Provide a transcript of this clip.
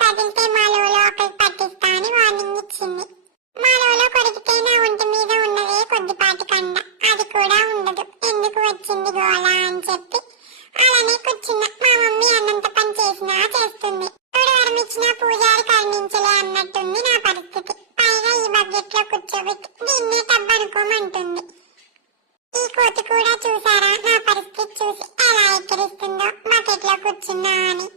కదిలితే మాలోలో ఒకటి పట్టిస్తా అని వార్నింగ్ ఇచ్చింది. మాలోలో కొరికితే నా ఒంటి మీద ఉన్నదే కొద్దిపాటి కండ, అది కూడా ఉండదు. ఎందుకు వచ్చింది గోళ అని చెప్పి అలానే కూర్చున్నా. మా మమ్మీ అన్నంత పని చేసినా చేస్తుంది. తోడు వరం ఇచ్చిన పూజారి కరుణించలే అన్నట్టుంది నా పరిస్థితి. పైగా ఈ బకెట్ లో కూర్చోబెట్టి దీన్నే టబ్ అనుకోమంటుంది. ఈ కోతి కూడా చూసారా నా పరిస్థితి చూసి ఎలా ఎక్కిరిస్తుందో బకెట్ లో కూర్చున్నా అని.